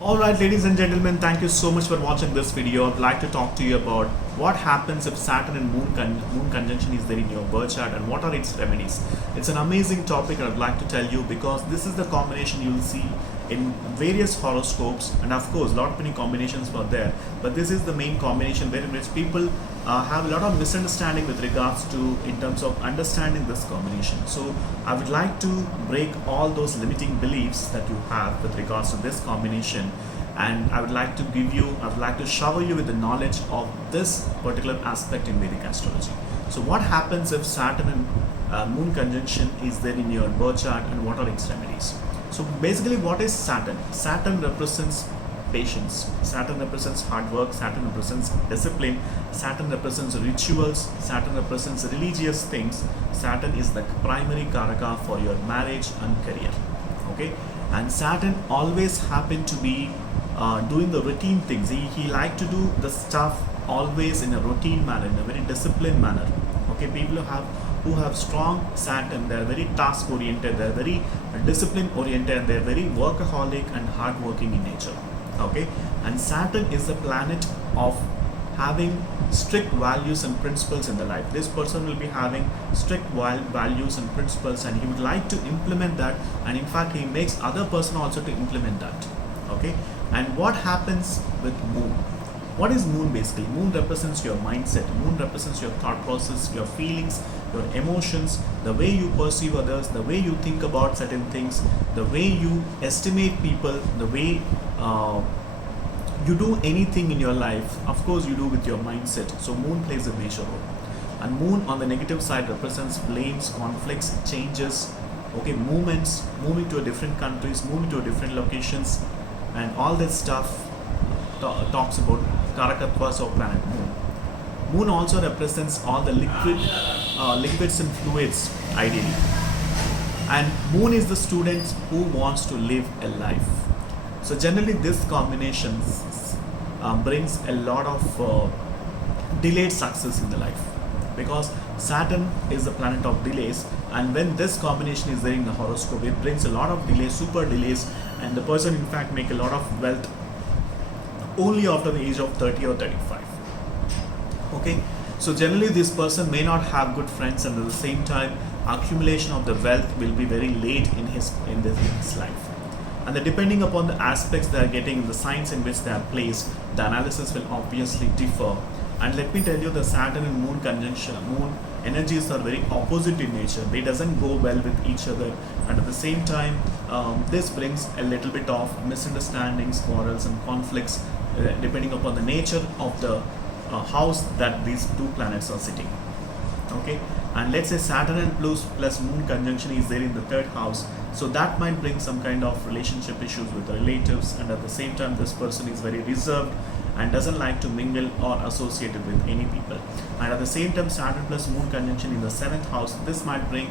Alright, ladies and gentlemen, thank you so much for watching this video. I'd like to talk to you about what happens if Saturn and Moon conjunction is there in your birth chart and what are its remedies. It's an amazing topic and I'd like to tell you because this is the combination you'll see in various horoscopes, and of course lot many combinations were there, but this is the main combination where in which people have a lot of misunderstanding with regards to in terms of understanding this combination. So I would like to break all those limiting beliefs that you have with regards to this combination, and I would like to shower you with the knowledge of this particular aspect in Vedic astrology. So what happens if Saturn and Moon conjunction is there in your birth chart and what are its remedies? So basically, what is Saturn? Saturn represents patience. Saturn represents hard work. Saturn represents discipline. Saturn represents rituals. Saturn represents religious things. Saturn is the primary karaka for your marriage and career. Okay, and Saturn always happened to be doing the routine things. He liked to do the stuff always in a routine manner, in a very disciplined manner. Okay, people who have strong Saturn, they are very task oriented, they are very discipline oriented, they are very workaholic and hardworking in nature. Okay, and Saturn is the planet of having strict values and principles in the life. This person will be having strict values and principles, and he would like to implement that, and in fact he makes other person also to implement that. Okay, and what happens with Moon? What is Moon basically? Moon represents your mindset. Moon represents your thought process, your feelings, your emotions, the way you perceive others, the way you think about certain things, the way you estimate people, the way you do anything in your life. Of course, you do with your mindset. So Moon plays a major role. And Moon on the negative side represents blames, conflicts, changes, okay, movements, moving to a different countries, moving to a different locations, and all that stuff talks about Karakatwas of planet Moon. Moon also represents all the liquids and fluids ideally. And Moon is the student who wants to live a life. So generally this combination brings a lot of delayed success in the life, because Saturn is the planet of delays, and when this combination is there in the horoscope, it brings a lot of delays, super delays, and the person in fact make a lot of wealth only after the age of 30 or 35. Okay, so generally this person may not have good friends, and at the same time accumulation of the wealth will be very late in his life. And depending upon the aspects they are getting, the signs in which they are placed, the analysis will obviously differ. And let me tell you, the Saturn and Moon conjunction, Moon energies are very opposite in nature. They doesn't go well with each other, and at the same time this brings a little bit of misunderstandings, quarrels and conflicts depending upon the nature of the house that these two planets are sitting. Okay, and let's say Saturn and plus Moon conjunction is there in the third house, so that might bring some kind of relationship issues with relatives, and at the same time this person is very reserved and doesn't like to mingle or associate with any people. And at the same time Saturn plus Moon conjunction in the seventh house, this might bring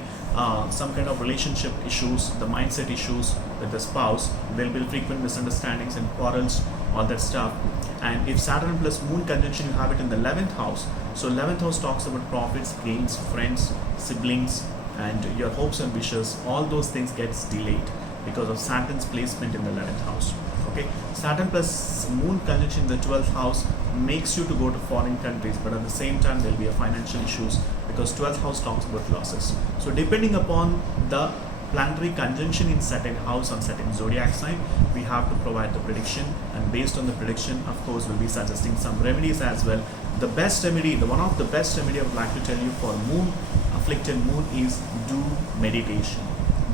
some kind of relationship issues, the mindset issues with the spouse. There will be frequent misunderstandings and quarrels, all that stuff. And if Saturn plus Moon conjunction you have it in the 11th house, so 11th house talks about profits, gains, friends, siblings, and your hopes and wishes. All those things gets delayed because of Saturn's placement in the 11th house. Okay, Saturn plus Moon conjunction in the 12th house makes you to go to foreign countries, but at the same time there will be a financial issues because 12th house talks about losses. So depending upon the planetary conjunction in certain house on certain zodiac sign, we have to provide the prediction, and based on the prediction, of course, we'll be suggesting some remedies as well. The best remedy, the one of the best remedy I would like to tell you for Moon afflicted Moon is do meditation.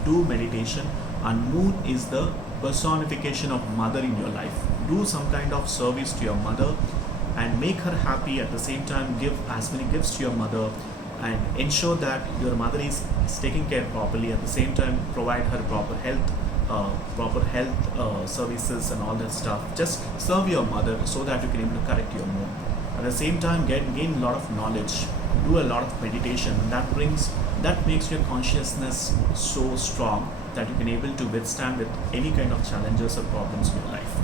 Do meditation, and Moon is the personification of mother in your life. Do some kind of service to your mother and make her happy. At the same time, give as many gifts to your mother and ensure that your mother is taken care properly. At the same time, provide her proper health services and all that stuff. Just serve your mother so that you can able to correct your Moon. At the same time, gain a lot of knowledge, do a lot of meditation. That makes your consciousness so strong that you can able to withstand with any kind of challenges or problems in your life.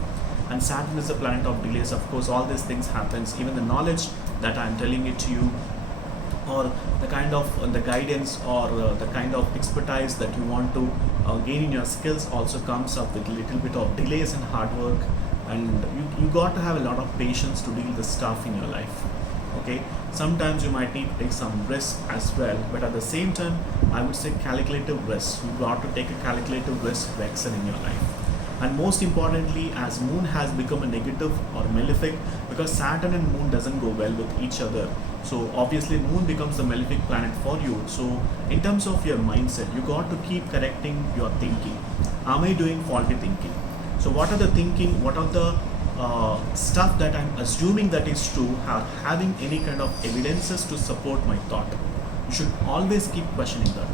And Saturn is a planet of delays. Of course, all these things happens. Even the knowledge that I am telling it to you, or the kind of the guidance or the kind of expertise that you want to gain in your skills also comes up with a little bit of delays and hard work, and you got to have a lot of patience to deal with stuff in your life. Okay, sometimes you might need to take some risk as well, but at the same time I would say calculative risk. You got to take a calculative risk to excel in your life. And most importantly, as moon has become a negative or malefic, because Saturn and moon doesn't go well with each other, so obviously moon becomes the malefic planet for you. So in terms of your mindset, you got to keep correcting your thinking. Am I doing faulty thinking? So what are the thinking, what are the stuff that I'm assuming that is true, are having any kind of evidences to support my thought? You should always keep questioning that.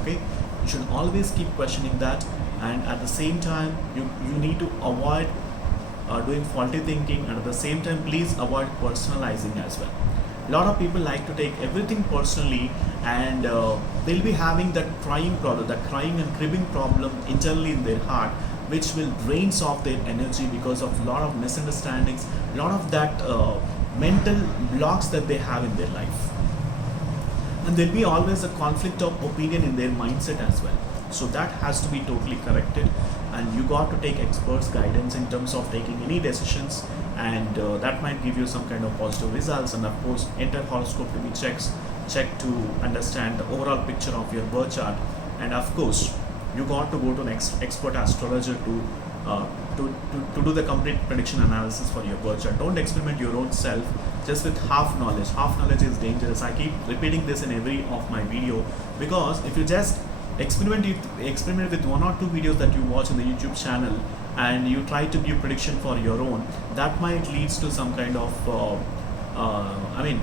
Okay, you should always keep questioning that. And at the same time you need to avoid doing faulty thinking, and at the same time please avoid personalizing as well. A lot of people like to take everything personally, and they'll be having that crying problem, that crying and cribbing problem internally in their heart, which will drains off their energy because of a lot of misunderstandings, a lot of that mental blocks that they have in their life. And there'll be always a conflict of opinion in their mindset as well. So that has to be totally corrected, and you got to take experts guidance in terms of taking any decisions, and that might give you some kind of positive results. And of course entire horoscope to be checked to understand the overall picture of your birth chart. And of course you got to go to an expert astrologer to do the complete prediction analysis for your birth chart. Don't experiment your own self just with half knowledge. Half knowledge is dangerous. I keep repeating this in every of my video, because if you just experiment with one or two videos that you watch in the YouTube channel, and you try to give prediction for your own, that might leads to some kind of I mean,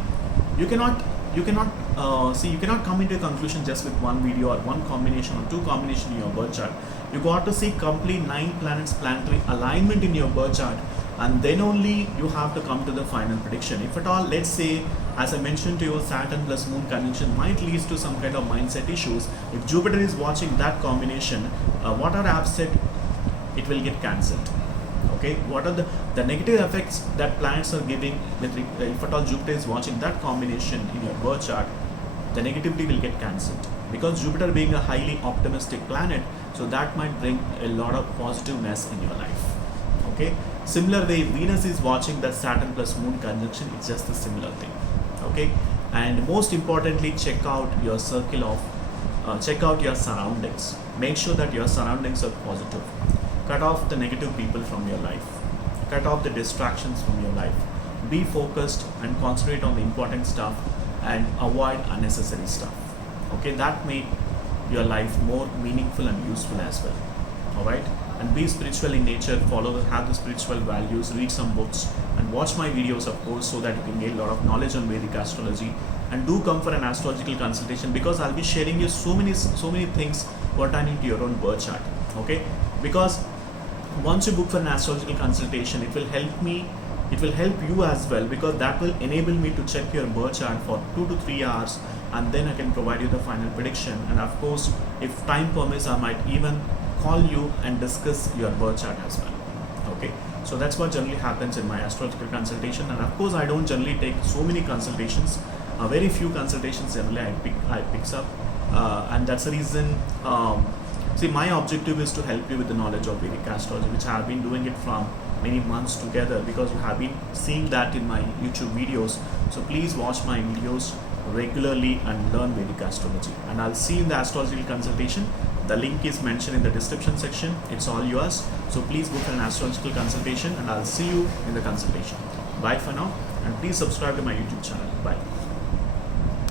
you cannot you cannot come into a conclusion just with one video or one combination or two combination in your birth chart. You got to see complete 9 planets planetary alignment in your birth chart, and then only you have to come to the final prediction. If at all, let's say, as I mentioned to you, Saturn plus moon conjunction might lead to some kind of mindset issues. If Jupiter is watching that combination, what are I've said, it will get cancelled. Okay, what are the negative effects that planets are giving with if at all Jupiter is watching that combination in your birth chart, the negativity will get cancelled, because Jupiter being a highly optimistic planet, so that might bring a lot of positiveness in your life. Okay, similar way, Venus is watching that Saturn plus moon conjunction, it's just a similar thing. Okay, and most importantly, check out your circle of check out your surroundings. Make sure that your surroundings are positive. Cut off the negative people from your life. Cut off the distractions from your life. Be focused and concentrate on the important stuff, and avoid unnecessary stuff. Okay, that make your life more meaningful and useful as well. Alright, and be spiritual in nature, have the spiritual values, read some books, and watch my videos of course, so that you can gain a lot of knowledge on Vedic astrology. And do come for an astrological consultation, because I'll be sharing you so many things pertaining to your own birth chart. Okay, because once you book for an astrological consultation, it will help you as well, because that will enable me to check your birth chart for 2 to 3 hours, and then I can provide you the final prediction. And of course, if time permits, I might even call you and discuss your birth chart as well. Okay, so that's what generally happens in my astrological consultation. And of course, I don't generally take so many consultations. Very few consultations generally I picks up, and that's the reason. See, my objective is to help you with the knowledge of Vedic astrology, which I have been doing it from many months together, because you have been seeing that in my YouTube videos. So please watch my videos regularly and learn Vedic astrology. And I'll see you in the astrological consultation. The link is mentioned in the description section. It's all yours. So please book an astrological consultation, and I'll see you in the consultation. Bye for now, and please subscribe to my YouTube channel. Bye.